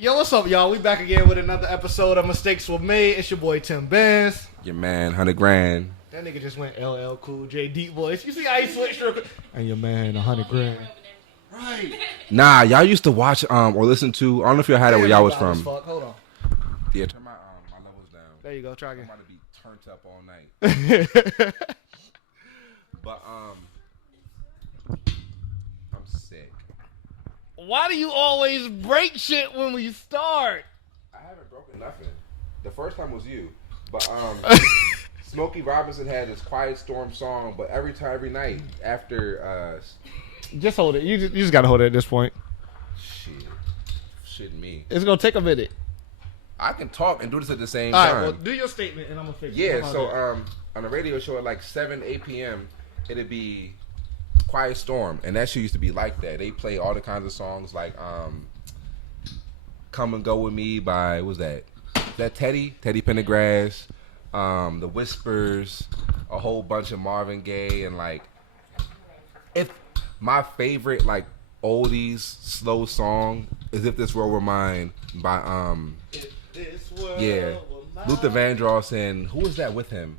Yo, what's up, y'all? We back again with another episode of Mistakes Were Made. It's your boy Tim Benz. Your man, 100 grand. That nigga just went LL Cool J Deep Voice. You see how he switched real quick? And your man, 100 grand. Right. Nah, y'all used to watch or listen to. I don't know if y'all had it where y'all was from. Fuck. Hold on. Yeah, turn my levels down. There you go. Try again. I'm about to be turned up all night. But I'm sick. Why do you always break shit when we start? I haven't broken nothing. The first time was you, but Smokey Robinson had this Quiet Storm song, but every night after Just hold it. You just gotta hold it at this point. shit me. It's gonna take a minute. I can talk and do this at the same All time. right, well, do your statement and I'm gonna fix it. Yeah, so on a radio show at like 8 p.m., it'd be Quiet Storm, and that shit used to be like that. They play all the kinds of songs like Come and Go With Me by, what's that? Is that Teddy Pendergrass, The Whispers, a whole bunch of Marvin Gaye, and like, if my favorite like oldies slow song is If This World Were Mine by If this world yeah, were mine. Luther Vandross, and who was that with him?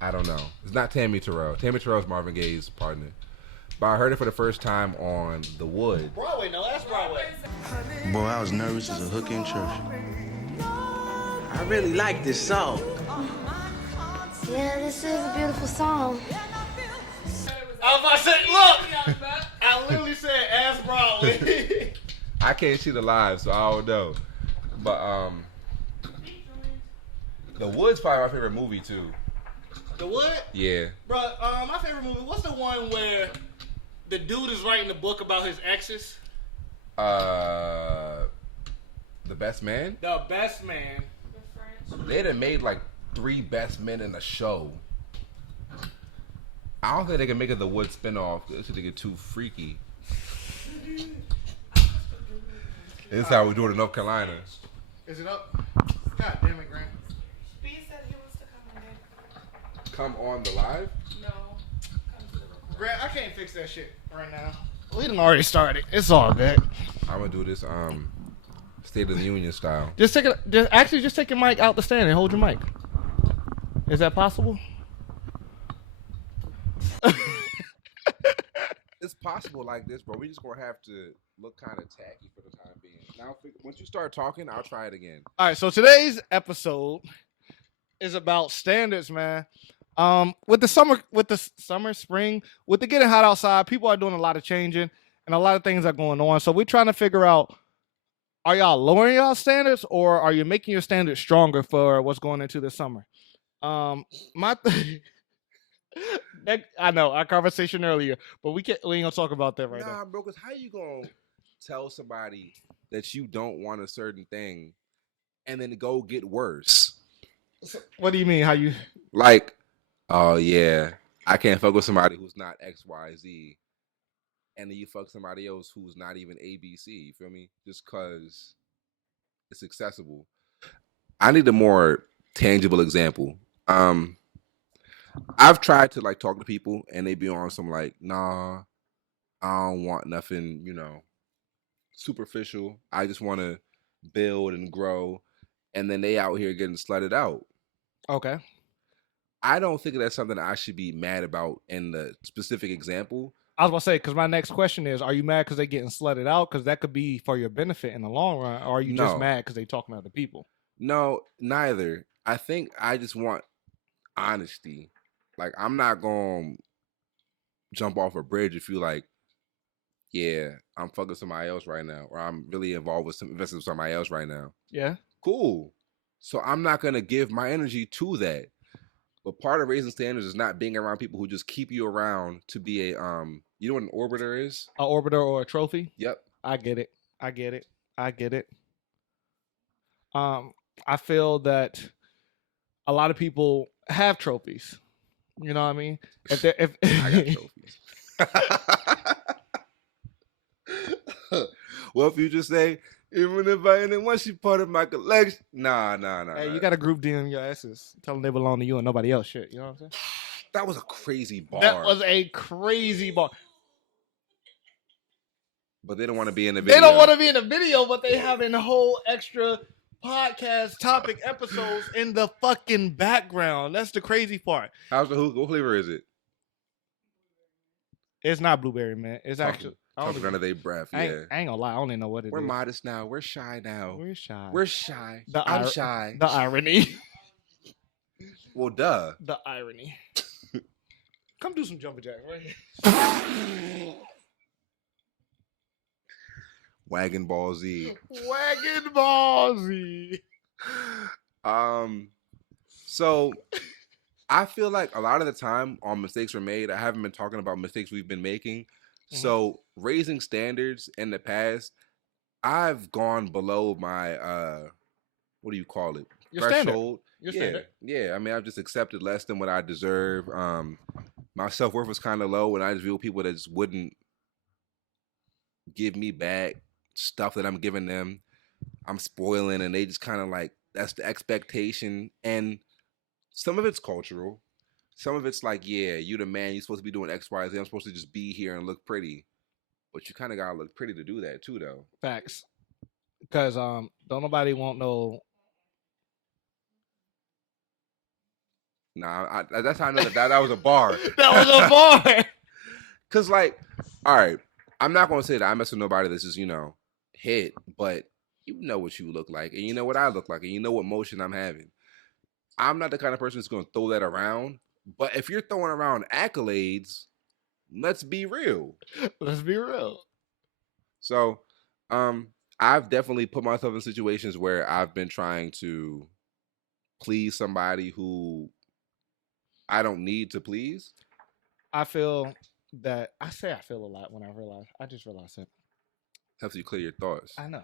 I don't know. It's not Tammy Terrell. Tammy Terrell's Marvin Gaye's partner. But I heard it for the first time on The Wood. Broadway, no, that's Broadway. Boy, I was nervous as a hook in church. I really like this song. Yeah, this is a beautiful song. I was about to say, look! I literally said ask Broadway. I can't see the live, so I don't know. But The Wood's probably my favorite movie too. The Wood? Yeah. Bro, my favorite movie, what's the one where the dude is writing a book about his exes? The Best Man? The Best Man. They'd have made like 3 Best Men in a show. I don't think they can make it The Wood spinoff. This should get too freaky. This is how we do it in North Carolina. Is it up? God damn it, Grant. B said he wants to come in there. Come on the live? No. Come to the recording. Grant, I can't fix that shit right now. We done already started. It's all good. I'm gonna do this State of the Union style. Just take it. Just take your mic out the stand and hold your mic. Is that possible? It's possible like this, but we just gonna have to look kind of tacky for the time being. Now, once you start talking, I'll try it again. All right. So today's episode is about standards, man. With the summer, spring, with the getting hot outside, people are doing a lot of changing and a lot of things are going on. So we're trying to figure out: are y'all lowering y'all standards, or are you making your standards stronger for what's going into the summer? I know our conversation earlier, but we ain't gonna talk about that right now. Nah, bro, because how you gonna tell somebody that you don't want a certain thing and then go get worse? What do you mean? How you Like, oh yeah, I can't fuck with somebody who's not X, Y, Z, and then you fuck somebody else who's not even ABC. You feel me? Just cause it's accessible. I need a more tangible example. I've tried to like talk to people and they be on some like, nah, I don't want nothing, superficial. I just want to build and grow. And then they out here getting slutted out. okay? I don't think that's something I should be mad about in the specific example. I was gonna say, because my next question is: are you mad because they getting slutted out? Because that could be for your benefit in the long run, or are you just No. mad because they talking to other people? No, neither. I think I just want honesty. Like, I'm not going to jump off a bridge if you like, yeah, I'm fucking somebody else right now, or I'm really involved with investing with somebody else right now. Yeah. Cool. So I'm not going to give my energy to that. But part of raising standards is not being around people who just keep you around to be a, you know what an orbiter is? An orbiter or a trophy? Yep. I get it. I feel that a lot of people have trophies. You know what I mean? If I got trophies. Well, if you just say, even if I ain't one, she part of my collection. Nah. Hey, you got a group DM your asses. Tell them they belong to you and nobody else. Shit, you know what I'm saying? That was a crazy bar. That was a crazy bar. But they don't want to be in the video. They don't want to be in the video, but they having whole extra podcast topic episodes in the fucking background. That's the crazy part. How's the hookah? What flavor is it? It's not blueberry, man. It's actually. Talking under their breath. I Yeah. ain't gonna lie. I don't even know what it We're is. modest now. We're shy now. We're shy. We're shy. The I'm shy. The irony. Well, duh. The irony. Come do some jumping jacks right here. Wagon Ball Z. Wagon Ball Z. So I feel like a lot of the time on Mistakes Were Made, I haven't been talking about mistakes we've been making. So raising standards in the past, I've gone below my what do you call it? Your threshold. Your yeah. standard. Yeah. I mean, I've just accepted less than what I deserve. My self-worth was kind of low, and I just feel people that just wouldn't give me back stuff that I'm giving them. I'm spoiling, and they just kind of like, that's the expectation. And some of it's cultural. Some of it's like, yeah, you the man, you're supposed to be doing X, Y, Z. I'm supposed to just be here and look pretty. But you kind of gotta look pretty to do that too, though. Facts. Because don't nobody want no. Nah, that's how I know that was a bar. That was a bar. Cause like, all right, I'm not gonna say that I mess with nobody that's just, hit, but you know what you look like, and you know what I look like, and you know what motion I'm having. I'm not the kind of person that's gonna throw that around. But if you're throwing around accolades, let's be real. Let's be real. So, I've definitely put myself in situations where I've been trying to please somebody who I don't need to please. I feel that I feel a lot when I just realized that. Helps you clear your thoughts. I know.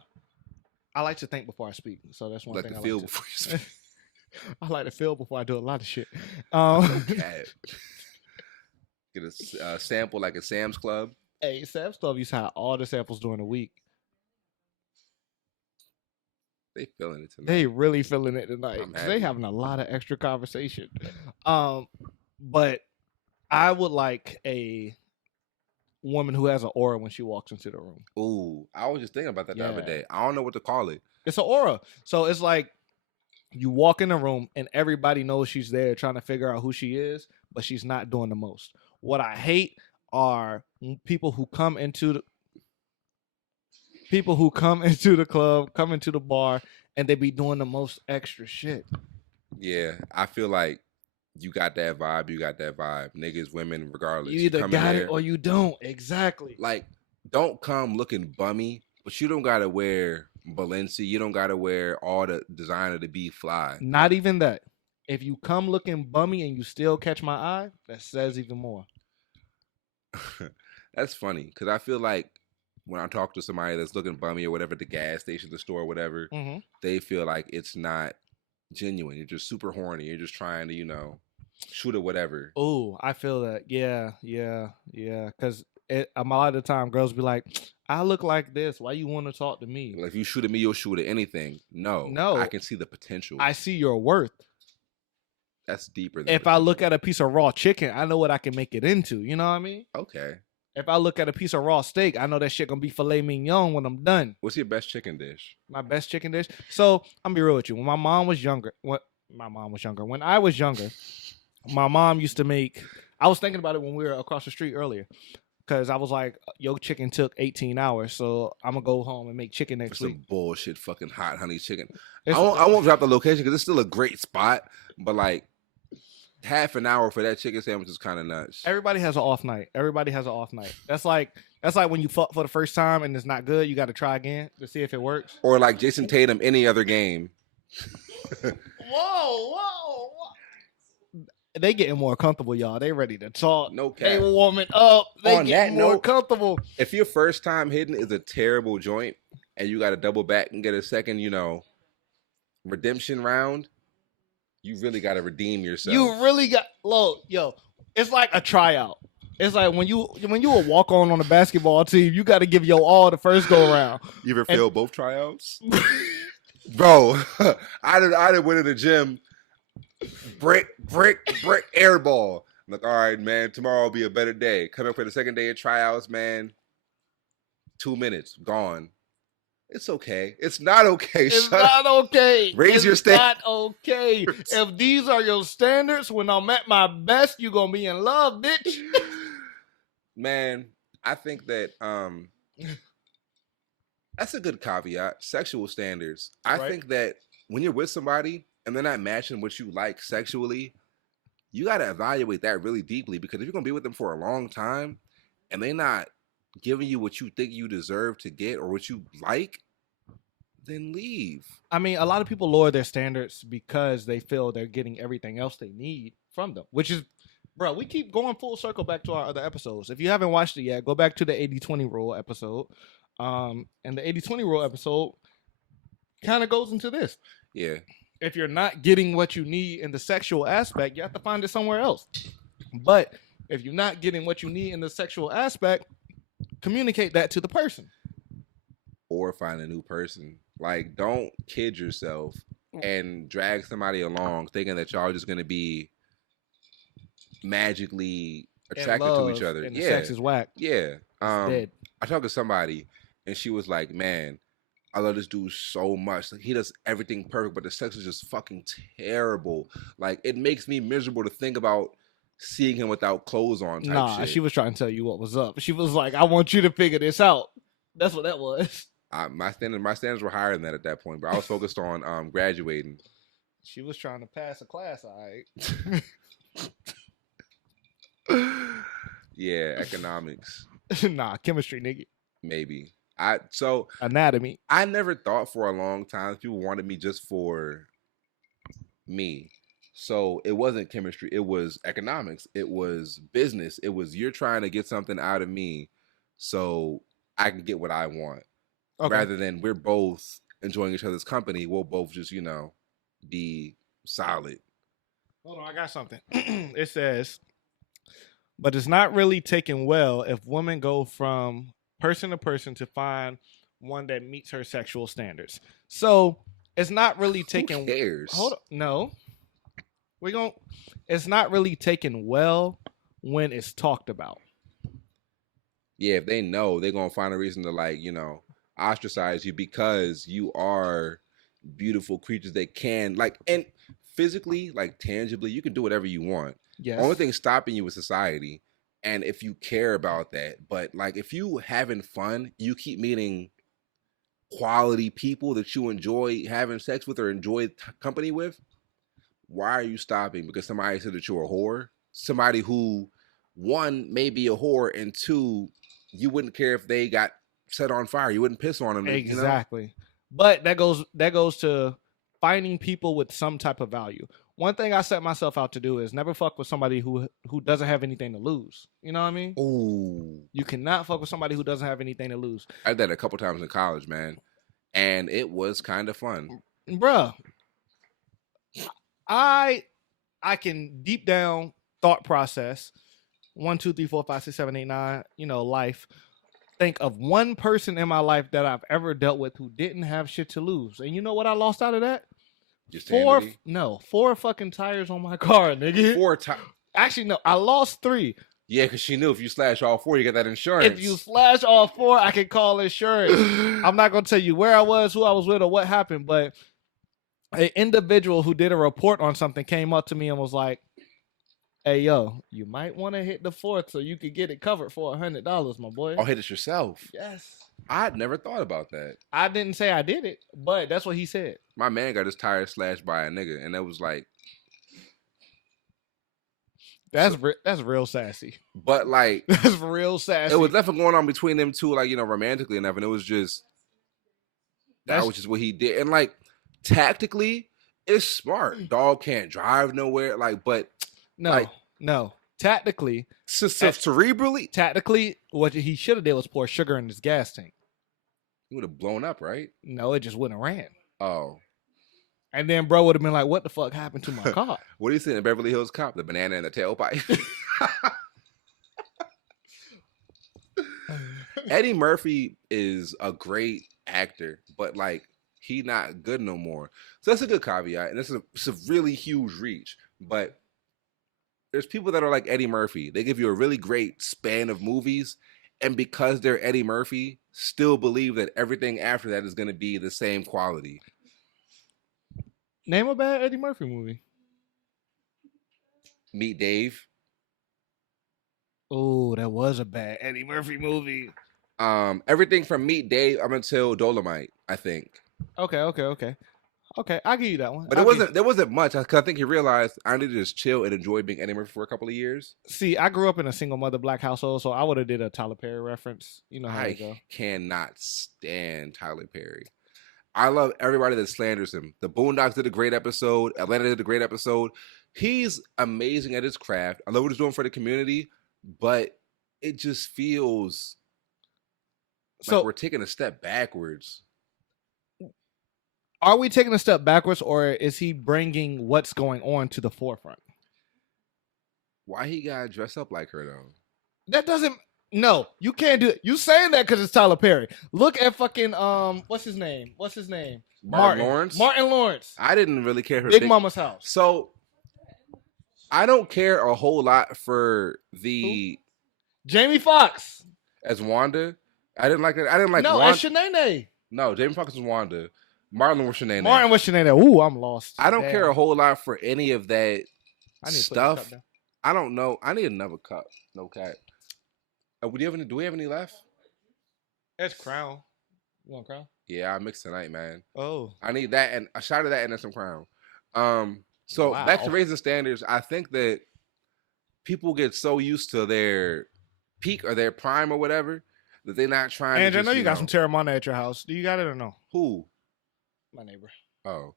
I like to think before I speak, so that's one Like thing to I feel like before you speak. I like to feel before I do a lot of shit. Cat. Get a sample like at Sam's Club. Hey, Sam's Club used to have all the samples during the week. They feeling it tonight. They really feeling it tonight. I'm 'Cause happy. they having a lot of extra conversation. But I would like a woman who has an aura when she walks into the room. Ooh, I was just thinking about that the other Yeah. day. I don't know what to call it. It's an aura. So it's like you walk in the room and everybody knows she's there trying to figure out who she is, but she's not doing the most. What I hate are people who come into the club, come into the bar, and they be doing the most extra shit. Yeah, I feel like you got that vibe. Niggas, women, regardless. You either come in got there, it or you don't. Exactly. like, don't come looking bummy, but you don't gotta wear Balenci. You don't gotta wear all the designer to be fly. Not even that. If you come looking bummy and you still catch my eye, that says even more. That's funny because I feel like when I talk to somebody that's looking bummy or whatever, at the gas station, the store, whatever, they feel like it's not genuine. You're just super horny. You're just trying to, shoot or whatever. Oh, I feel that. Yeah. Because a lot of the time, girls be like, I look like this. Why you want to talk to me? Like, if you shoot at me, you'll shoot at anything. No. I can see the potential. I see your worth. That's deeper than If I look at a piece of raw chicken, I know what I can make it into. You know what I mean? Okay. If I look at a piece of raw steak, I know that shit gonna be filet mignon when I'm done. What's your best chicken dish? My best chicken dish. So I'm gonna be real with you. When I was younger, my mom used to make. I was thinking about it when we were across the street earlier, because I was like, "Your chicken took 18 hours, so I'm gonna go home and make chicken next Some week." bullshit, fucking hot honey chicken. It's- I won't drop the location because it's still a great spot, but like half an hour for that chicken sandwich is kind of nuts. Everybody has an off night. That's like when you fuck for the first time and it's not good. You got to try again to see if it works. Or like Jason Tatum, any other game. Whoa. They getting more comfortable, y'all. They ready to talk. No cap. They warming up. They On getting that more note, comfortable. If your first time hitting is a terrible joint and you got to double back and get a second, redemption round, you really got to redeem yourself. You really got yo. It's like a tryout. It's like when you a walk on a basketball team, you got to give your all the first go around. You ever failed both tryouts? Bro, I did went to the gym, brick, air ball. I'm like, all right, man, tomorrow will be a better day. Come up for the second day of tryouts, man. 2 minutes, gone. It's okay. It's not okay. It's Shut not up. okay. Raise it's your not okay. If these are your standards, when I'm at my best, you gonna be in love, bitch. Man, I think that that's a good caveat. Sexual standards. I Right. think that when you're with somebody and they're not matching what you like sexually, you got to evaluate that really deeply, because if you're going to be with them for a long time and they're not giving you what you think you deserve to get or what you like, then leave. I mean, a lot of people lower their standards because they feel they're getting everything else they need from them, which is, bro, we keep going full circle back to our other episodes. If you haven't watched it yet, go back to the 80-20 rule episode. And the 80-20 rule episode kind of goes into this. Yeah. If you're not getting what you need in the sexual aspect, you have to find it somewhere else. But if you're not getting what you need in the sexual aspect, communicate that to the person. Or find a new person. Like, don't kid yourself and drag somebody along thinking that y'all just going to be magically attracted to each other. And Yeah. the sex is whack. Yeah. Dead. I talked to somebody and she was like, man, I love this dude so much. Like, he does everything perfect, but the sex is just fucking terrible. Like, it makes me miserable to think about seeing him without clothes on type Nah, shit. she was trying to tell you what was up. She was like, I want you to figure this out. That's what that was. My standards were higher than that at that point, but I was focused on graduating. She was trying to pass a class, all right. Yeah, economics, Nah, chemistry, nigga. maybe. Anatomy. I never thought for a long time people wanted me just for me. So it wasn't chemistry. It was economics. It was business. It was, you're trying to get something out of me so I can get what I want. Okay. Rather than we're both enjoying each other's company, we'll both just, be solid. Hold on, I got something. It says, but it's not really taken well if women go from person to person to find one that meets her sexual standards. So it's not really taken. Who cares? Hold on, no. It's not really taken well when it's talked about. Yeah, if they know, they're gonna find a reason to ostracize you because you are beautiful creatures that can and physically, tangibly, you can do whatever you want. Yes. Only thing stopping you is society. And if you care about that, but if you having fun, you keep meeting quality people that you enjoy having sex with or enjoy company with, why are you stopping? Because somebody said that you're a whore? Somebody who, one, may be a whore, and two, you wouldn't care if they got set on fire. You wouldn't piss on them. Exactly. But that goes to finding people with some type of value. One thing I set myself out to do is never fuck with somebody who doesn't have anything to lose. You know what I mean? Ooh. You cannot fuck with somebody who doesn't have anything to lose. I did that a couple times in college, man. And it was kind of fun. Bruh. I can deep down thought process 1, 2, 3, 4, 5, 6, 7, 8, 9, life. Think of one person in my life that I've ever dealt with who didn't have shit to lose. And you know what I lost out of that? Just 4 fucking tires on my car, nigga. 4 times. Actually, no, I lost 3. Yeah, because she knew if you slash all 4, you get that insurance. If you slash all 4, I can call insurance. I'm not going to tell you where I was, who I was with, or what happened, but an individual who did a report on something came up to me and was like, hey, yo, you might want to hit the 4th so you could get it covered for $100, my boy. Oh, hit it yourself. Yes. I'd never thought about that. I didn't say I did it, but that's what he said. My man got his tire slashed by a nigga, and that was like... That's real sassy. But that's real sassy. It was nothing going on between them two, romantically enough, and it was just... That was just what he did. And tactically, it's smart. Dog can't drive nowhere, but... No. Tactically, cerebrally, what he should have did was pour sugar in his gas tank. He would have blown up, right? No, it just wouldn't have ran. Oh. And then bro would have been like, what the fuck happened to my car? What do you say in Beverly Hills Cop? The banana in the tailpipe. Eddie Murphy is a great actor, but he not good no more. So that's a good caveat, and it's a really huge reach. But there's people that are like Eddie Murphy. They give you a really great span of movies, and because they're Eddie Murphy, still believe that everything after that is going to be the same quality. Name a bad Eddie Murphy movie. Meet Dave. Oh, that was a bad Eddie Murphy movie. Everything from Meet Dave up until Dolomite, I think. Okay. I'll give you that one. But there wasn't much. I think he realized I need to just chill and enjoy being Eddie Murphy for a couple of years. See, I grew up in a single mother black household, so I would have did a Tyler Perry reference. You know how it go. I cannot stand Tyler Perry. I love everybody that slanders him. The Boondocks did a great episode. Atlanta did a great episode. He's amazing at his craft. I love what he's doing for the community, but it just feels like we're taking a step backwards. Are we taking a step backwards, or is he bringing what's going on to the forefront? Why he gotta dress up like her though? That doesn't. No, you can't do it. You saying that because it's Tyler Perry. Look at fucking what's his name? Martin Lawrence. Martin Lawrence. I didn't really care for Big Mama's House. So I don't care a whole lot for the Jamie Foxx as Wanda. I didn't like it. I didn't like no, Wanda. as Shanae. No, Jamie Foxx was Wanda. Martin was Shanae. Martin was Shanae. Ooh, I'm lost. I don't care a whole lot for any of that I need stuff. I don't know. I need another cup. No cap. Do we have any left? That's Crown. You want Crown? Yeah, I mixed tonight, man. Oh. I need that and a shot of that and then some Crown. So Wow. back to raising standards. I think that people get so used to their peak or their prime or whatever that they're not trying And to I just, know you got some Terramana at your house. Do you got it or no? Who? My neighbor. Oh.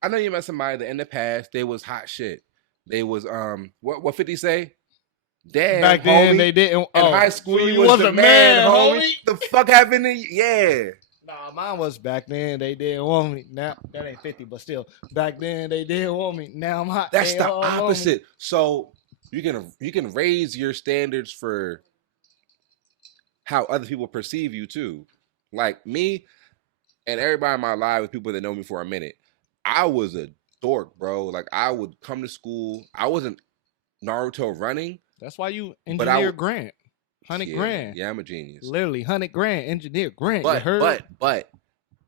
I know you met somebody that in the past they was hot shit. They was what 50 say? Damn, back then homie. they didn't. In high school, so you was the man, homie. homie. The fuck happened to you? Yeah. Nah, mine was back then they didn't want me. Now that ain't 50, but still, back then they didn't want me. Now I'm hot. That's they the all want me. opposite. So you can raise your standards for how other people perceive you too. Like me and everybody in my life with people that know me for a minute. I was a dork, bro. Like I would come to school. I wasn't Naruto running. That's why you engineer Grant. 100 Yeah, grand. Yeah, I'm a genius. Literally 100 grand. Engineer Grant. You heard? But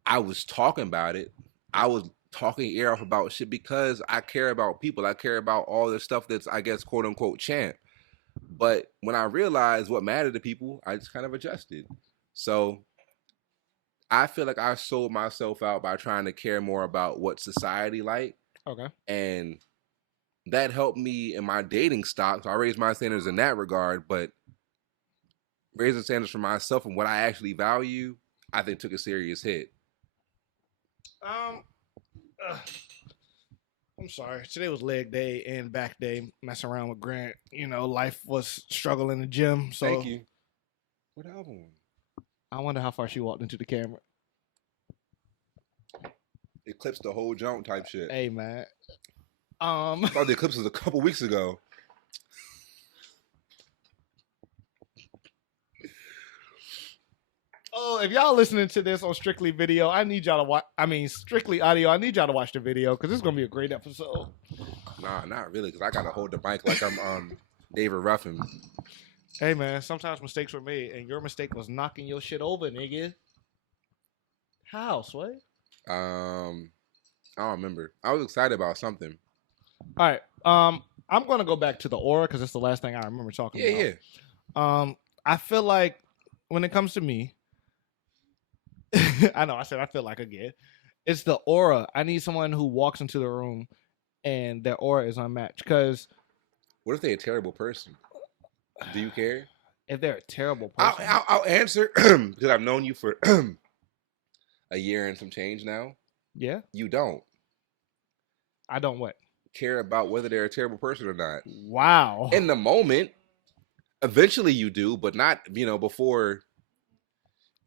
I was talking about it. I was talking ear off about shit because I care about people. I care about all the stuff that's, I guess, quote unquote champ. But when I realized what mattered to people, I just kind of adjusted. So I feel like I sold myself out by trying to care more about what society like. Okay. And that helped me in my dating stock. So I raised my standards in that regard, but raising standards for myself and what I actually value, I think took a serious hit. I'm sorry. Today was leg day and back day. Messing around with Grant. You know, life was struggle in the gym. So Thank you. What album? I wonder how far she walked into the camera. Eclipse the whole jump type shit. Hey man. I thought the eclipse was a couple weeks ago. Oh, if y'all listening to this on Strictly Video, I need y'all to watch. I mean, Strictly Audio. I need y'all to watch the video because this is gonna be a great episode. Nah, not really, because I gotta hold the mic like I'm David Ruffin. Hey man, sometimes mistakes were made, and your mistake was knocking your shit over, nigga. How, Sway? I don't remember. I was excited about something. All right. I'm gonna go back to the aura because it's the last thing I remember talking about. Yeah. I feel like when it comes to me, I know I said I feel like again. It's the aura. I need someone who walks into the room and their aura is unmatched. Because what if they're a terrible person? Do you care? if they're a terrible person, I'll answer because I've known you for a year and some change now. yeah, You don't I don't what? care about whether they're a terrible person or not. Wow. In the moment, eventually you do, but not, before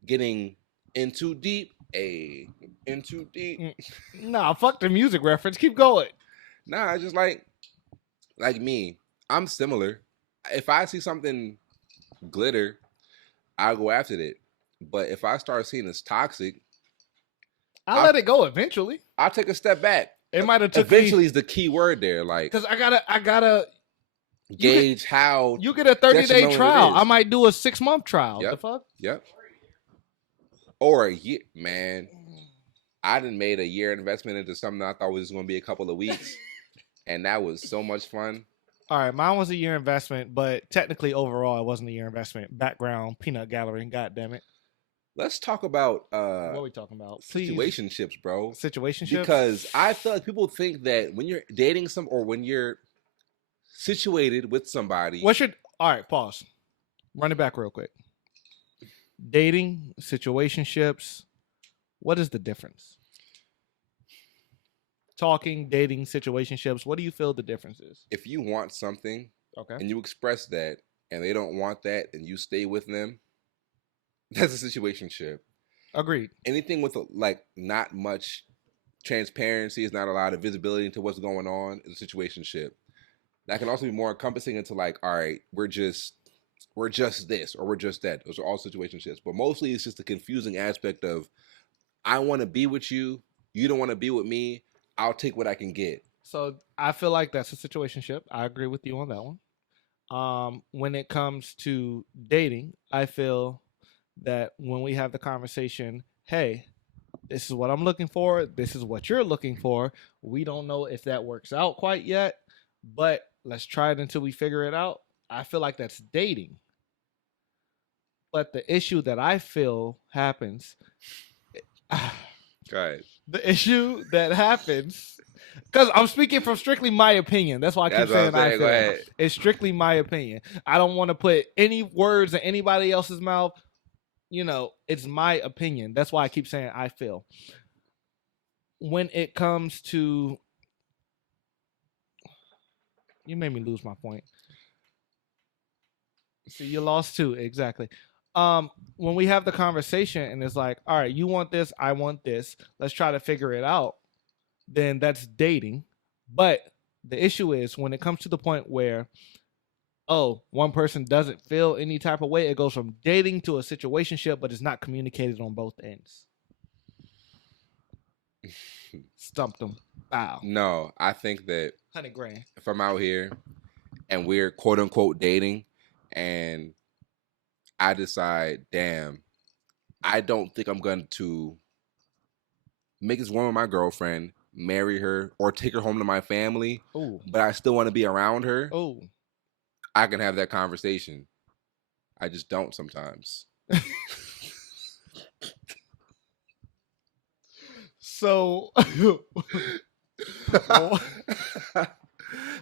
getting in too deep. In too deep. Nah, fuck the music reference. Keep going. Nah, it's just like me. I'm similar. If I see something glitter, I'll go after it. But if I start seeing it's toxic, I'll let it go eventually. I'll take a step back. It might have took Eventually is the key word there. Like, because I gotta gauge how you get a 30-day detrimental it trial. is. I might do a 6-month trial. Yep. The fuck? Yep. Or a year, man. I done made a year investment into something I thought was going to be a couple of weeks, and that was so much fun. All right, mine was a year investment, but technically overall it wasn't a year investment. Background, peanut gallery, god damn it. Let's talk about What are we talking about? Please. situationships, bro. Situationships? Because I feel like people think that when you're dating or when you're situated with somebody, all right, pause. Run it back real quick. Dating, situationships, what is the difference? Talking, dating, situationships, what do you feel the difference is? if you want something Okay. and you express that and they don't want that and you stay with them, that's a situationship. Agreed. Anything with like not much transparency, is not a lot of visibility into what's going on, is a situationship. That can also be more encompassing into like, all right, we're just this or we're just that. Those are all situationships. But mostly it's just the confusing aspect of I want to be with you, you don't want to be with me, I'll take what I can get. So I feel like that's a situationship. I agree with you on that one. When it comes to dating, I feel that when we have the conversation, hey, this is what I'm looking for, this is what you're looking for, we don't know if that works out quite yet, but let's try it until we figure it out. I feel like that's dating. But the issue that I feel happens, Go ahead. the issue that happens, because I'm speaking from strictly my opinion. That's why I keep That's what I'm saying I saying. Go feel. ahead. It's strictly my opinion. I don't want to put any words in anybody else's mouth. You know, it's my opinion. That's why I keep saying I feel. When it comes to, you made me lose my point. See, you lost too. Exactly. When we have the conversation and it's like, all right, you want this, I want this, let's try to figure it out, then that's dating. But the issue is when it comes to the point where, oh, one person doesn't feel any type of way, it goes from dating to a situationship, but it's not communicated on both ends. Stumped them. Wow. No, I think that 100 grand. if I'm out here and we're quote unquote dating and I decide, damn, I don't think I'm going to make this woman my girlfriend, marry her, or take her home to my family, Ooh. but I still want to be around her, Oh. I can have that conversation. I just don't sometimes. So,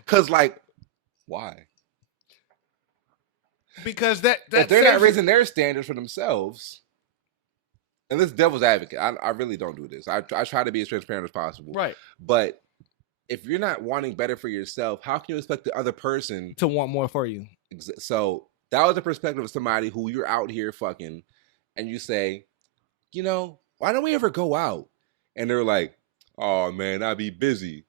Because, like, why? because that If they're not raising their standards for themselves, and this devil's advocate, I really don't do this. I try to be as transparent as possible. right But if you're not wanting better for yourself, how can you expect the other person to want more for you? So that was the perspective of somebody who you're out here fucking, and you say, you know, why don't we ever go out? And they're like, oh man, I'd be busy,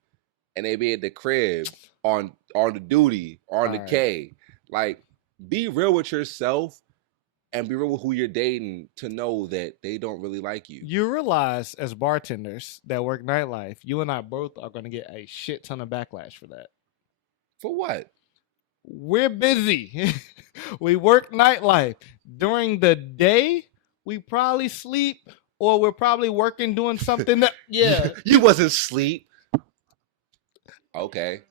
and they be at the crib on the duty, on the Right. K. Like, be real with yourself and be real with who you're dating to know that they don't really like you. You realize as bartenders that work nightlife, you and I both are going to get a shit ton of backlash for that. For what? We're busy. We work nightlife. During the day, we probably sleep or we're probably working doing something that, yeah. You wasn't asleep. Okay.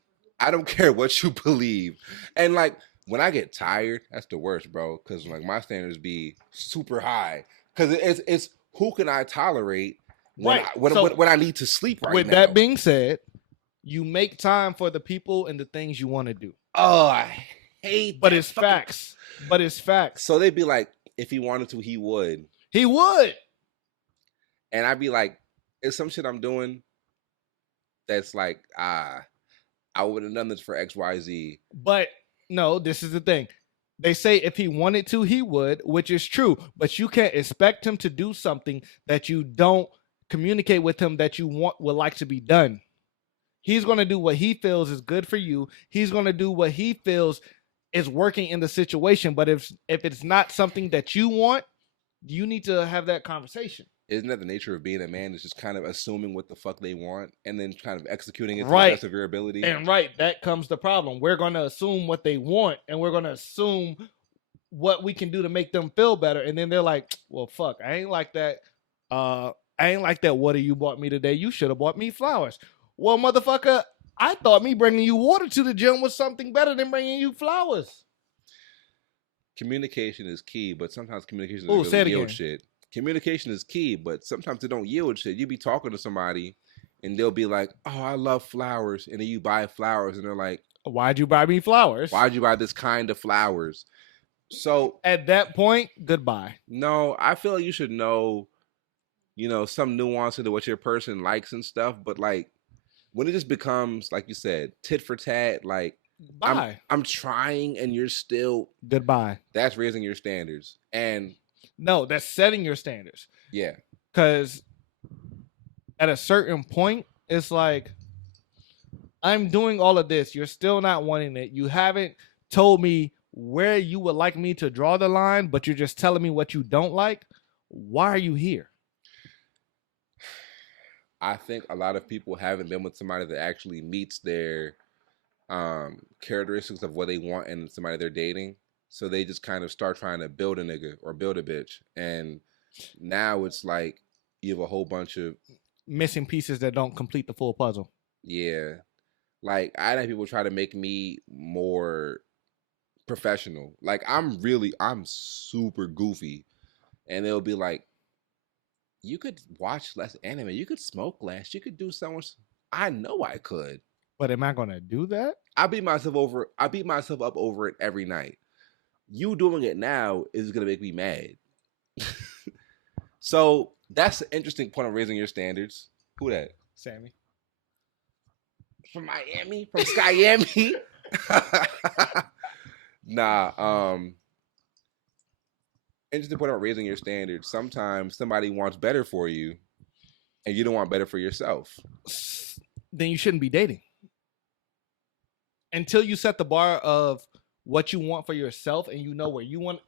I don't care what you believe. And like, when I get tired, that's the worst, bro. Because like my standards be super high. Because it's who can I tolerate when Right. when I need to sleep right With now. that being said, you make time for the people and the things you want to do. Oh, I hate. But that it's fucking- facts. But it's facts. So they'd be like, if he wanted to, he would. He would. And I'd be like, it's some shit I'm doing that's like, I would have done this for XYZ. But no, this is the thing. They say if he wanted to, he would, which is true. But you can't expect him to do something that you don't communicate with him that you would like to be done. He's going to do what he feels is good for you. He's going to do what he feels is working in the situation. But if it's not something that you want, you need to have that conversation. isn't that the nature of being a man? Is just kind of assuming what the fuck they want and then kind of executing it to the Right. best of your ability. And that comes the problem. We're going to assume what they want, and we're going to assume what we can do to make them feel better. And then they're like, well, fuck, I ain't like that. I ain't like that water you bought me today. You should have bought me flowers. Well, motherfucker, I thought me bringing you water to the gym was something better than bringing you flowers. Communication is key, but sometimes communication Ooh, doesn't say it really yield again. shit. Communication is key, but sometimes it don't yield shit. You be talking to somebody and they'll be like, oh, I love flowers. And then you buy flowers and they're like, why'd you buy me flowers? Why'd you buy this kind of flowers? So at that point, goodbye. No, I feel like you should know, some nuance into what your person likes and stuff. But like when it just becomes, like you said, tit for tat, like bye. I'm trying and you're still goodbye. That's raising your standards. And no, that's setting your standards. Yeah. Because at a certain point, it's like, I'm doing all of this. You're still not wanting it. You haven't told me where you would like me to draw the line, but you're just telling me what you don't like. Why are you here? I think a lot of people haven't been with somebody that actually meets their characteristics of what they want in somebody they're dating. So they just kind of start trying to build a nigga or build a bitch. And now it's like you have a whole bunch of missing pieces that don't complete the full puzzle. Yeah. Like I had people try to make me more professional. Like I'm super goofy. And they'll be like, you could watch less anime. You could smoke less. You could do so much. I know I could. But am I gonna do that? I beat myself up over it every night. You doing it now is gonna make me mad. So that's an interesting point of raising your standards. Who that? Sammy. From Miami? From Skyami? Nah, interesting point about raising your standards. Sometimes somebody wants better for you and you don't want better for yourself. Then you shouldn't be dating. Until you set the bar of what you want for yourself and you know where you want.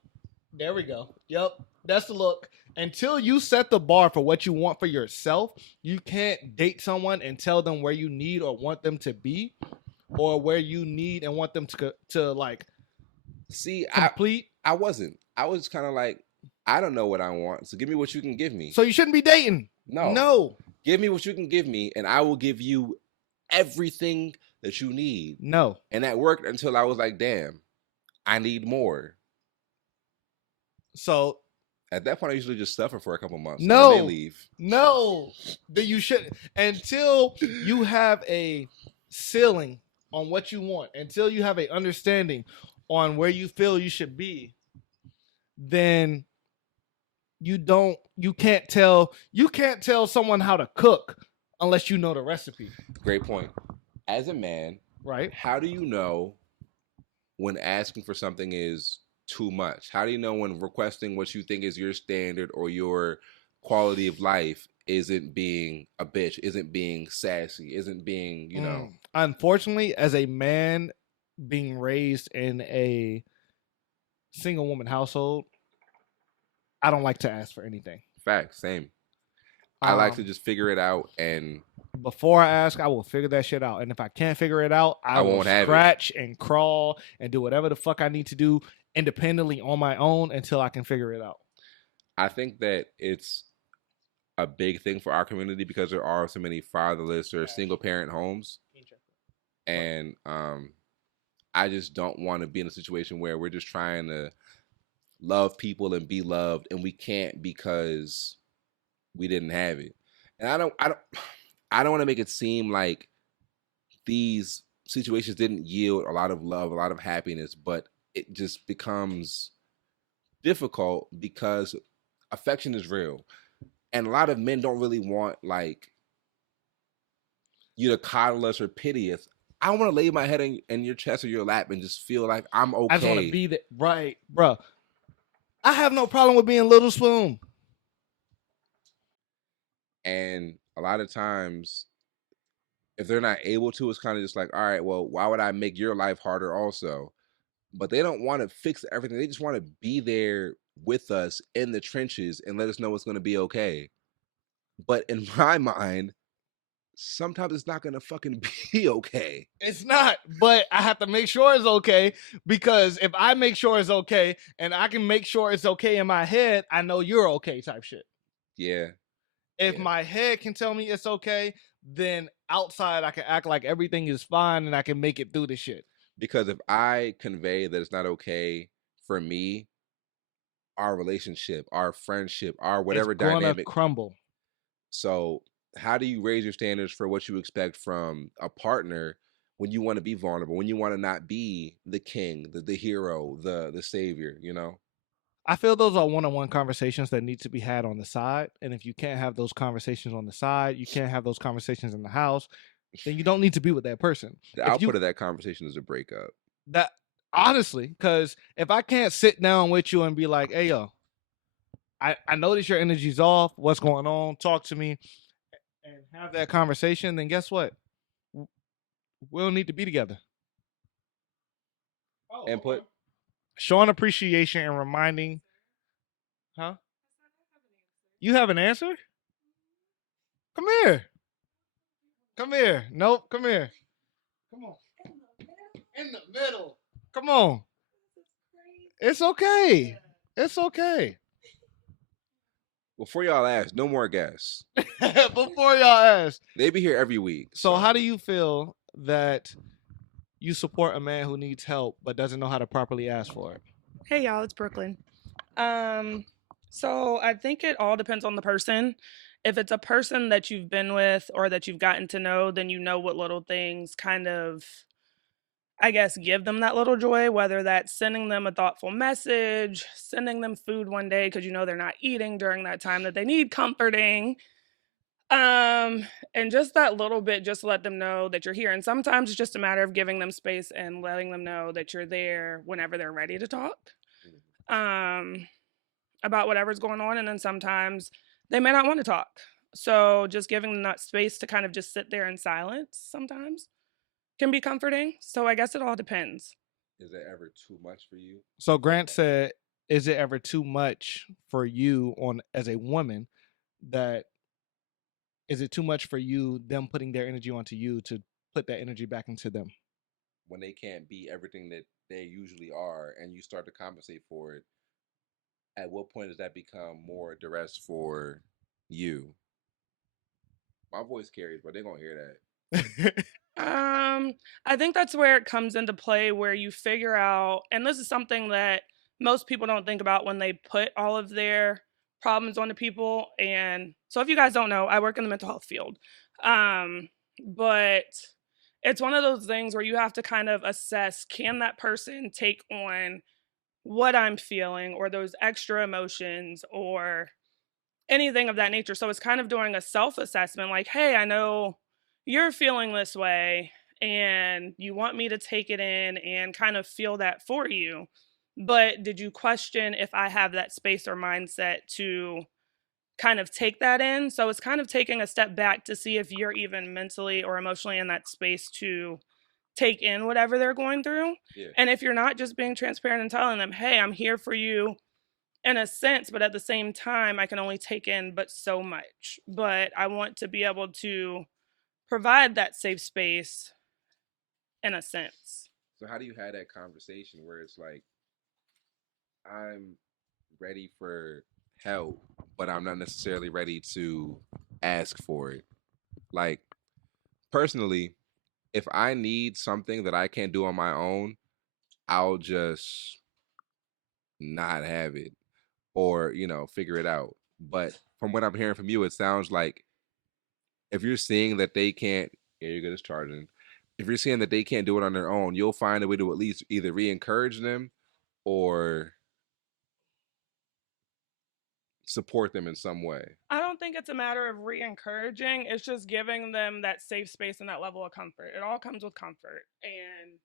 There we go. Yep. That's the look. Until you set the bar for what you want for yourself, you can't date someone and tell them where you need or want them to be, or where you need and want them to like complete. I wasn't. I was kind of like, I don't know what I want, so give me what you can give me. So you shouldn't be dating. No. Give me what you can give me, and I will give you everything that you need. No. And that worked until I was like, damn, I need more. So at that point, I usually just suffer for a couple months. No. And they leave. No. That you should, until you have a ceiling on what you want, until you have an understanding on where you feel you should be, then you can't tell someone how to cook unless you know the recipe. Great point. As a man, right? How do you know when asking for something is too much? How do you know when requesting what you think is your standard or your quality of life isn't being a bitch, isn't being sassy, isn't being, Unfortunately, as a man being raised in a single woman household, I don't like to ask for anything. Facts, same. I like to just figure it out, and before I ask, I will figure that shit out. And if I can't figure it out, I will scratch and crawl and do whatever the fuck I need to do independently on my own until I can figure it out. I think that it's a big thing for our community because there are so many fatherless or single parent homes. And I just don't want to be in a situation where we're just trying to love people and be loved and we can't because we didn't have it. And I don't want to make it seem like these situations didn't yield a lot of love, a lot of happiness, but it just becomes difficult because affection is real. And a lot of men don't really want like you to coddle us or pity us. I want to lay my head in your chest or your lap and just feel like I'm okay. I just want to be there. Right, bro. I have no problem with being Little Spoon. And a lot of times, if they're not able to, it's kind of just like, all right, well, why would I make your life harder also? But they don't want to fix everything. They just want to be there with us in the trenches and let us know it's going to be okay. But in my mind, sometimes it's not gonna fucking be okay. It's not, but I have to make sure it's okay, because if I make sure it's okay and I can make sure it's okay in my head, I know you're okay type shit. Yeah. If Yeah. my head can tell me it's okay, then outside I can act like everything is fine and I can make it through the shit. Because if I convey that it's not okay for me, our relationship, our friendship, our It's whatever gonna dynamic. crumble. So, how do you raise your standards for what you expect from a partner when you want to be vulnerable, when you want to not be the king, the hero, the savior, you know? I feel those are one-on-one conversations that need to be had on the side. And if you can't have those conversations on the side, you can't have those conversations in the house, then you don't need to be with that person. The If you output of that conversation is a breakup. that honestly, because if I can't sit down with you and be like, hey yo, I notice your energy's off, what's going on, talk to me, and have that conversation, then guess what? We don't need to be together. Input. Showing appreciation and reminding, huh? You have an answer? Come here. Come here. Nope. Come here. Come on. In the middle. Come on. It's okay. It's okay. Before y'all ask, no more guests. Before y'all ask. They be here every week. So how do you feel that you support a man who needs help but doesn't know how to properly ask for it? Hey y'all, it's Brooklyn. So I think it all depends on the person. If it's a person that you've been with or that you've gotten to know, then you know what little things kind of, I guess, give them that little joy, whether that's sending them a thoughtful message, sending them food one day because you know they're not eating during that time that they need comforting. And just that little bit, just to let them know that you're here. And sometimes it's just a matter of giving them space and letting them know that you're there whenever they're ready to talk. Um, about whatever's going on. And then sometimes they may not want to talk. So just giving them that space to kind of just sit there in silence sometimes can be comforting. So I guess it all depends. Is that ever too much for you? So Grant said, is it ever too much for you on as a woman that is it too much for you, them putting their energy onto you to put that energy back into them? When they can't be everything that they usually are and you start to compensate for it, at what point does that become more duress for you? My voice carries, but they're gonna hear that. I think that's where it comes into play where you figure out, and this is something that most people don't think about when they put all of their problems onto people. And so if you guys don't know, I work in the mental health field. But it's one of those things where you have to kind of assess, can that person take on what I'm feeling or those extra emotions or anything of that nature. So it's kind of doing a self assessment like, hey, I know you're feeling this way and you want me to take it in and kind of feel that for you. But did you question if I have that space or mindset to kind of take that in? So it's kind of taking a step back to see if you're even mentally or emotionally in that space to take in whatever they're going through. Yeah. And if you're not, just being transparent and telling them, hey, I'm here for you in a sense, but at the same time, I can only take in but so much. But I want to be able to provide that safe space in a sense. So how do you have that conversation where it's like, I'm ready for help, but I'm not necessarily ready to ask for it? Like, personally, if I need something that I can't do on my own, I'll just not have it or, figure it out. But from what I'm hearing from you, it sounds like if you're seeing that they can't, here you go, it's charging. If you're seeing that they can't do it on their own, you'll find a way to at least either re-encourage them or support them in some way. I don't think it's a matter of re-encouraging. It's just giving them that safe space and that level of comfort. It all comes with comfort. And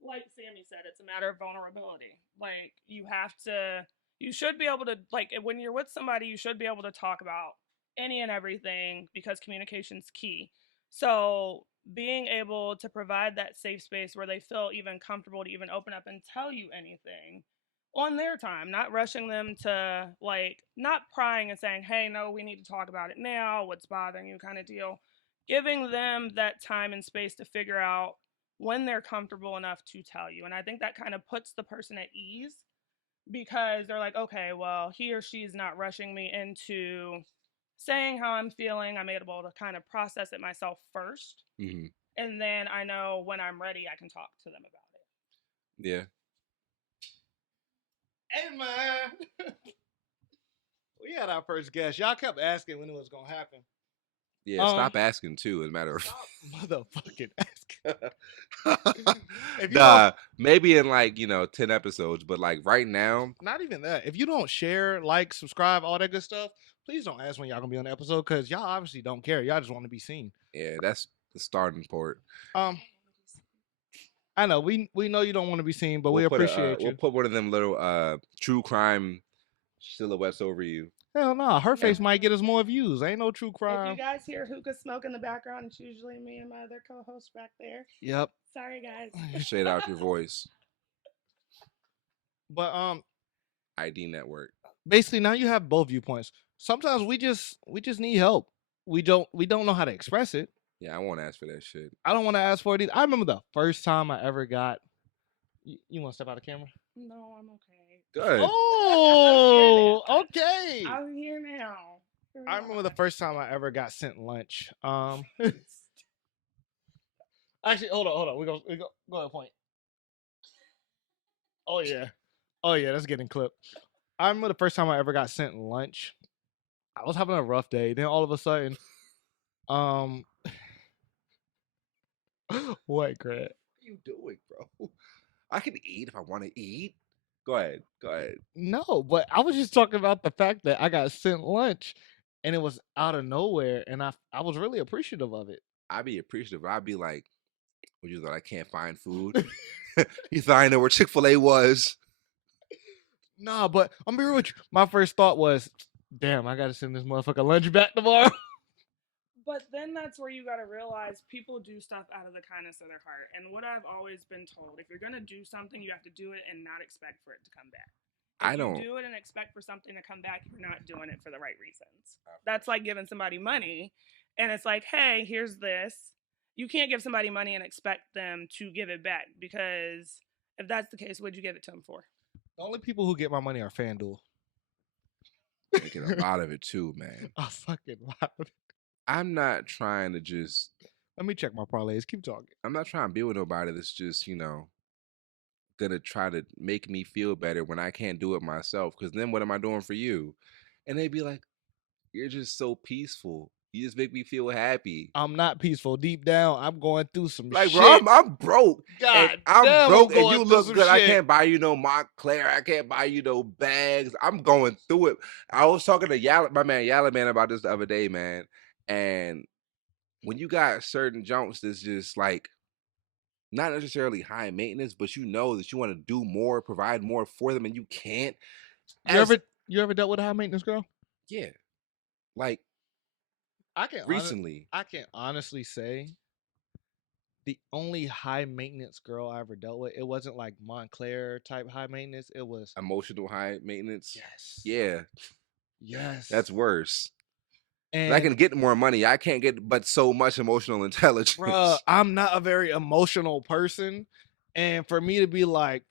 like Sammy said, it's a matter of vulnerability. Like you should be able to, like when you're with somebody, you should be able to talk about any and everything because communication's key. So being able to provide that safe space where they feel even comfortable to even open up and tell you anything on their time, not rushing them to like not prying and saying, "Hey, no, we need to talk about it now. What's bothering you?" kind of deal. Giving them that time and space to figure out when they're comfortable enough to tell you. And I think that kind of puts the person at ease because they're like, "Okay, well, he or she is not rushing me into saying how I'm feeling. I'm able to kind of process it myself first. Hmm. And then I know when I'm ready, I can talk to them about it." Yeah. Hey man, we had our first guest. Y'all kept asking when it was gonna happen. Yeah. Stop asking too. As a matter of Stop motherfucking asking. If you nah, don't, maybe in like 10 episodes, but like right now, not even that. If you don't share, like, subscribe, all that good stuff, please don't ask when y'all gonna be on the episode because y'all obviously don't care. Y'all just want to be seen. yeah, that's the starting port. Um, I know we know you don't want to be seen, but we appreciate We'll you. put one of them little true crime silhouettes over you. Hell no, her Yeah. face might get us more views. Ain't no true If crime. you guys hear hookah smoke in the background, it's usually me and my other co-host back there. Yep. Sorry, guys. Straight out your voice. But ID network. basically now you have both viewpoints. Sometimes we just need help. We don't know how to express it. Yeah, I won't ask for that shit. I don't want to ask for it either. I remember the first time I ever got. You want to step out of camera? No, I'm okay. Good. Oh, okay. I'm here now. I remember the first time I ever got sent lunch. Actually, hold on. We go ahead, point. Oh yeah, that's getting clipped. I remember the first time I ever got sent lunch. I was having a rough day. Then all of a sudden, um, what, Greg? What are you doing, bro? I can eat if I want to eat. Go ahead. No, but I was just talking about the fact that I got sent lunch, and it was out of nowhere, and I was really appreciative of it. I'd be appreciative. I'd be like, "What, you thought I can't find food? You thought I know where Chick-fil-A was?" Nah, but I'm be real with you. My first thought was, damn, I gotta send this motherfucker lunch back tomorrow. But then that's where you got to realize people do stuff out of the kindness of their heart. And what I've always been told, if you're going to do something, you have to do it and not expect for it to come back. If I don't. you do it and expect for something to come back, you're not doing it for the right reasons. That's like giving somebody money and it's like, hey, here's this. You can't give somebody money and expect them to give it back because if that's the case, what'd you give it to them for? The only people who get my money are FanDuel. Making a lot of it too, man. I fucking loud. I'm not trying to just. Let me check my parlays. Keep talking. I'm not trying to be with nobody that's just gonna try to make me feel better when I can't do it myself. Because then what am I doing for you? And they'd be like, "You're just so peaceful. You just make me feel happy." I'm not peaceful. Deep down, I'm going through some Like, shit. bro, I'm broke. God And I'm damn, broke, I'm and going you through look some good. I shit. can't buy you no Montclair. I can't buy you no bags. I'm going through it. I was talking to my man Yalla Man about this the other day, man. And when you got certain jumps that's just like not necessarily high maintenance, but you know that you want to do more, provide more for them, and you can't. You ever dealt with a high maintenance girl? Yeah, like I can recently. I can honestly say the only high maintenance girl I ever dealt with, it wasn't like Montclair type high maintenance. It was Emotional high maintenance. yes, Yeah, yes. that's worse. And I can get more money. I can't get but so much emotional intelligence. bruh, I'm not a very emotional person, and for me to be like,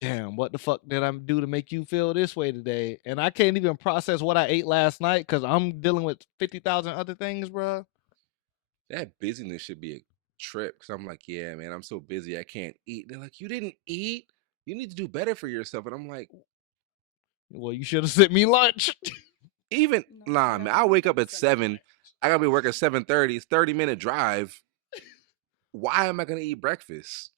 damn, what the fuck did I do to make you feel this way today? And I can't even process what I ate last night because I'm dealing with 50,000 other things, bruh. That busyness should be a trip. Cause I'm like, yeah, man, I'm so busy. I can't eat. They're like, you didn't eat? You need to do better for yourself. And I'm like, Well, you should have sent me lunch. even nah, man. I wake up at 7. I gotta be working at 7:30. It's 30-minute drive. Why am I gonna eat breakfast?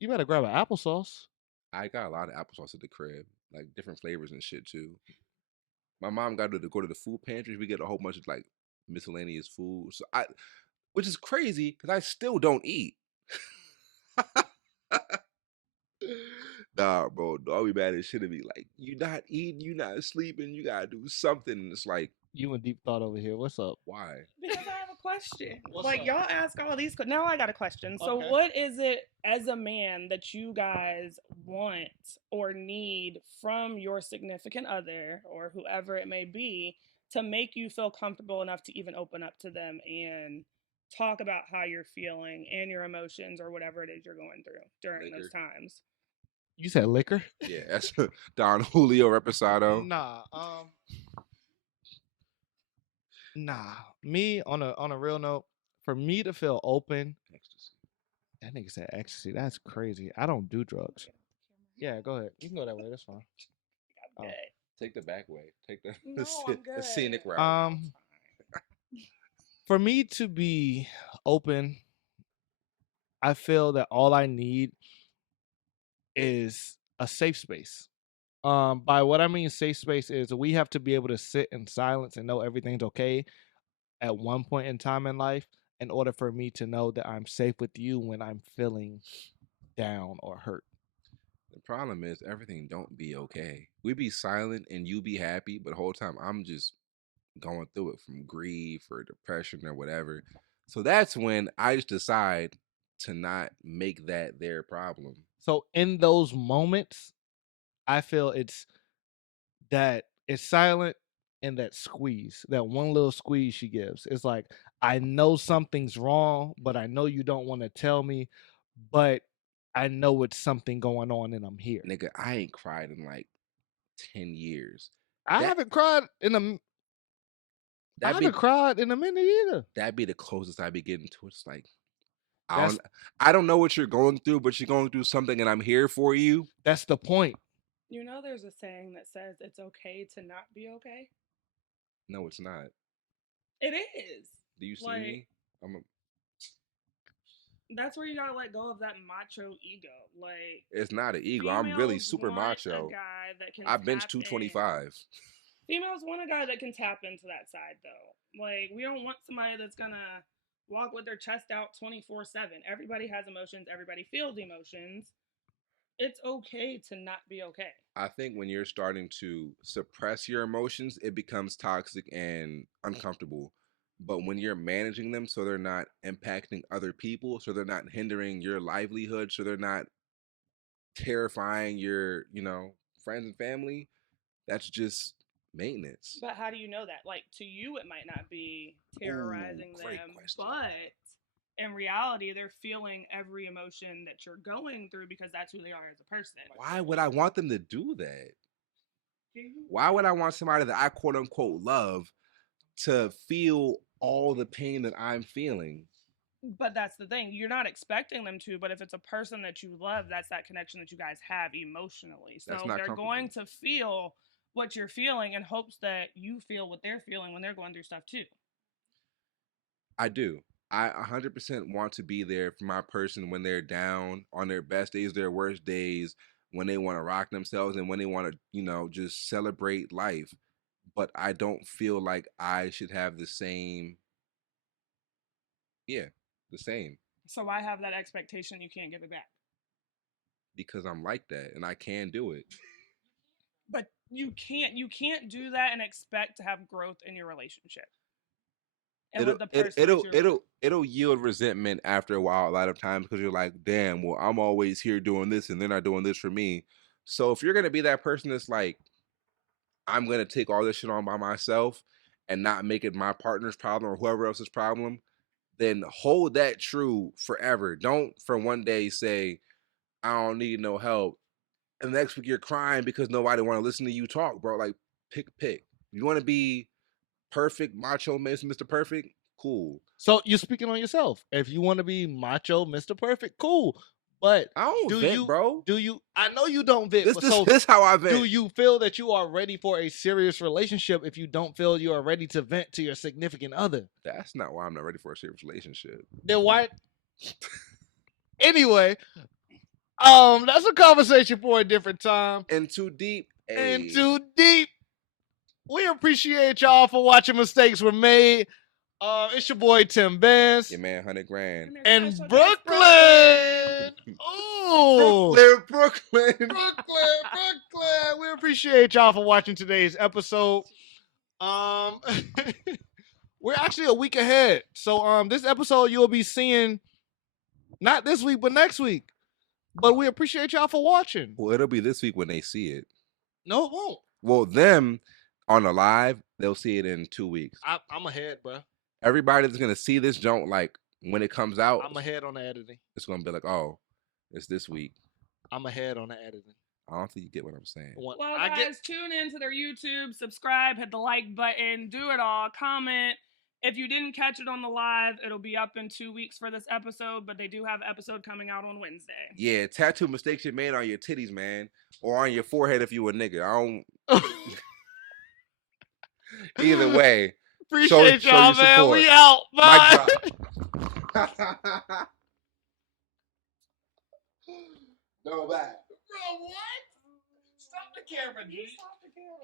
You better grab an applesauce. I got a lot of applesauce at the crib, like different flavors and shit too. My mom got to go to the food pantry. We get a whole bunch of like miscellaneous food. So which is crazy because I still don't eat. Nah, bro, dog be mad as shit at me. Like, you not eating, you not sleeping, you gotta do something. And it's like, You in deep thought over here. What's up? why? Because I have a question. What's like up? y'all ask all these. Now I got a question. So, Okay. what is it as a man that you guys want or need from your significant other or whoever it may be to make you feel comfortable enough to even open up to them and talk about how you're feeling and your emotions or whatever it is you're going through during those Liquor. times? You said liquor? Yeah, that's Don Julio Reposado. Nah. Me on a real note, for me to feel open, that nigga said ecstasy. That's crazy. I don't do drugs. Yeah, go ahead. You can go that way. That's fine. I'm good. Take the back way. Take the, No, I'm the scenic good. route. For me to be open, I feel that all I need is a safe space. By what I mean safe space is we have to be able to sit in silence and know everything's okay at one point in time in life in order for me to know that I'm safe with you when I'm feeling down or hurt. The problem is everything don't be okay. We be silent and you be happy, but the whole time I'm just going through it from grief or depression or whatever. So that's when I just decide to not make that their problem. So in those moments, I feel it's silent and that squeeze, that one little squeeze she gives. It's like, I know something's wrong, but I know you don't want to tell me, but I know it's something going on and I'm here. Nigga, I ain't cried in like 10 years. I haven't cried in a minute either. That'd be the closest I be getting to it. It's like, I don't know what you're going through, but you're going through something and I'm here for you. That's the point. You know, there's a saying that says it's okay to not be okay. No, it's not. It is. Do you see Like, me? That's where you gotta let go of that macho ego. Like, It's not an ego. I'm really females super want macho. A guy that can I bench tap in. 225. Females want a guy that can tap into that side, though. Like, we don't want somebody that's gonna walk with their chest out 24/7. Everybody has emotions. Everybody feels emotions. It's okay to not be okay. I think when you're starting to suppress your emotions, it becomes toxic and uncomfortable. But when you're managing them so they're not impacting other people, so they're not hindering your livelihood, so they're not terrifying your, friends and family, that's just maintenance. But how do you know that? Like, to you, it might not be terrorizing great them, question. but in reality, they're feeling every emotion that you're going through because that's who they are as a person. Why would I want them to do that? Why would I want somebody that I quote unquote love to feel all the pain that I'm feeling? But that's the thing. You're not expecting them to, but if it's a person that you love, that's that connection that you guys have emotionally. So they're going to feel what you're feeling in hopes that you feel what they're feeling when they're going through stuff too. I do. I 100% want to be there for my person when they're down, on their best days, their worst days, when they want to rock themselves and when they want to, just celebrate life. But I don't feel like I should have the same. Yeah, the same. So I have that expectation you can't give it back. Because I'm like that and I can do it. But you can't do that and expect to have growth in your relationship. It'll yield resentment after a while a lot of times because you're like, damn, well, I'm always here doing this and they're not doing this for me. So if you're gonna be that person that's like, I'm gonna take all this shit on by myself and not make it my partner's problem or whoever else's problem, then hold that true forever. Don't for one day say, I don't need no help, and the next week you're crying because nobody want to listen to you talk, bro. Like, pick. You want to be perfect, macho, Mr. Perfect? Cool. So you're speaking on yourself. If you want to be macho, Mr. Perfect, cool. But I don't vent, bro. Do you? I know you don't vent. This how I vent. Do you feel that you are ready for a serious relationship if you don't feel you are ready to vent to your significant other? That's not why I'm not ready for a serious relationship. Then why? Anyway, that's a conversation for a different time. And too deep. And too deep. We appreciate y'all for watching Mistakes Were Made. It's your boy Tim Benz. Your man, 100 grand. And Brooklyn. Brooklyn. Oh, Brooklyn. Brooklyn. We appreciate y'all for watching today's episode. We're actually a week ahead. So this episode you'll be seeing not this week, but next week. But we appreciate y'all for watching. Well, it'll be this week when they see it. No, it won't. Well, them on the live, they'll see it in 2 weeks. I'm ahead, bro. Everybody that's gonna see this joint, like when it comes out, I'm ahead on the editing. it's gonna be like, oh, it's this week. I'm ahead on the editing. I don't think you get what I'm saying. Well, guys, tune into their YouTube, subscribe, hit the like button, do it all, comment. If you didn't catch it on the live, it'll be up in 2 weeks for this episode, but they do have an episode coming out on Wednesday. Yeah, tattoo mistakes you made on your titties, man, or on your forehead if you a nigga. I don't. Either way, appreciate show y'all, your man. support. We out. Bye. No, bye. Bro, what? Stop the camera, G. Stop the camera.